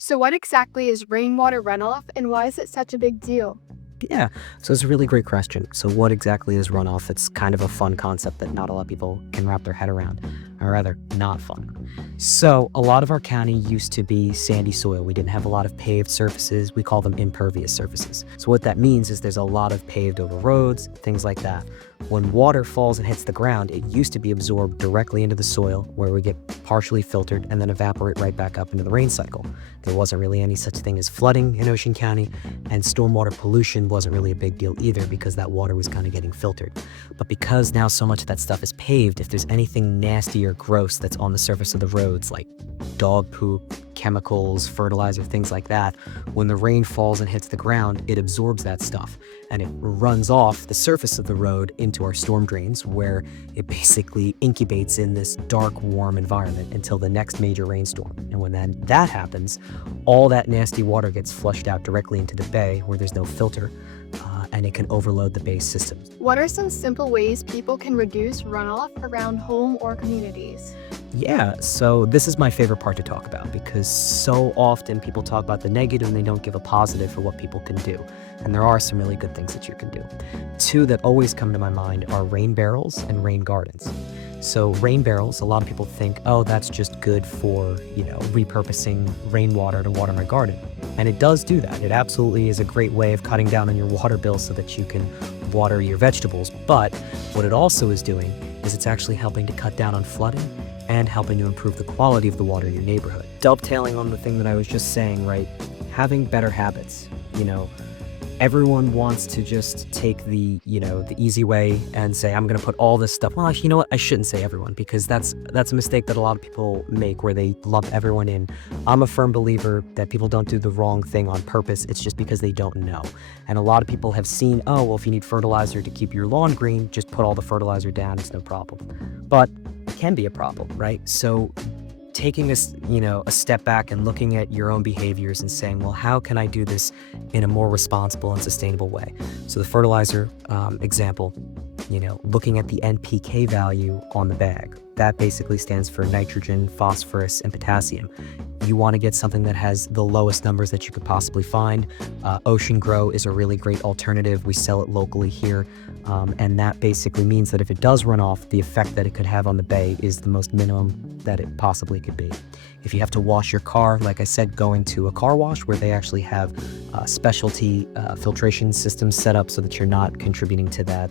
So, what exactly is rainwater runoff and why is it such a big deal? Yeah, so it's a really great question. So, what exactly is runoff? It's kind of a fun concept that not a lot of people can wrap their head around, or rather, not fun. So, a lot of our county used to be sandy soil. We didn't have a lot of paved surfaces. We call them impervious surfaces. So, what that means is there's a lot of paved over roads, things like that. When water falls and hits the ground, it used to be absorbed directly into the soil where we get partially filtered and then evaporate right back up into the rain cycle. There wasn't really any such thing as flooding in Ocean County, and stormwater pollution wasn't really a big deal either because that water was kind of getting filtered. But because now so much of that stuff is paved, if there's anything nasty or gross that's on the surface of the roads, like dog poop, chemicals, fertilizer, things like that, when the rain falls and hits the ground, it absorbs that stuff and it runs off the surface of the road into our storm drains, where it basically incubates in this dark, warm environment until the next major rainstorm. And when that happens, all that nasty water gets flushed out directly into the bay where there's no filter, and it can overload the bay systems. What are some simple ways people can reduce runoff around home or communities? Yeah, so this is my favorite part to talk about because so often people talk about the negative and they don't give a positive for what people can do. And there are some really good things that you can do. Two that always come to my mind are rain barrels and rain gardens. So rain barrels, a lot of people think, oh, that's just good for, repurposing rainwater to water my garden. And it does do that. It absolutely is a great way of cutting down on your water bill so that you can water your vegetables. But what it also is doing is it's actually helping to cut down on flooding and helping to improve the quality of the water in your neighborhood. Dovetailing on the thing that I was just saying, right? Having better habits. Everyone wants to just take the easy way and say, I'm going to put all this stuff. Well, actually, you know what? I shouldn't say everyone, because that's a mistake that a lot of people make where they lump everyone in. I'm a firm believer that people don't do the wrong thing on purpose. It's just because they don't know. And a lot of people have seen, oh, well, if you need fertilizer to keep your lawn green, just put all the fertilizer down. It's no problem. But it can be a problem, right? So taking a step back and looking at your own behaviors and saying, well, how can I do this in a more responsible and sustainable way? So the fertilizer example, looking at the NPK value on the bag, that basically stands for nitrogen, phosphorus, and potassium. You want to get something that has the lowest numbers that you could possibly find. Ocean Grow is a really great alternative. We sell it locally here. And that basically means that if it does run off, the effect that it could have on the bay is the most minimum that it possibly could be. If you have to wash your car, like I said, going to a car wash where they actually have specialty filtration systems set up so that you're not contributing to that,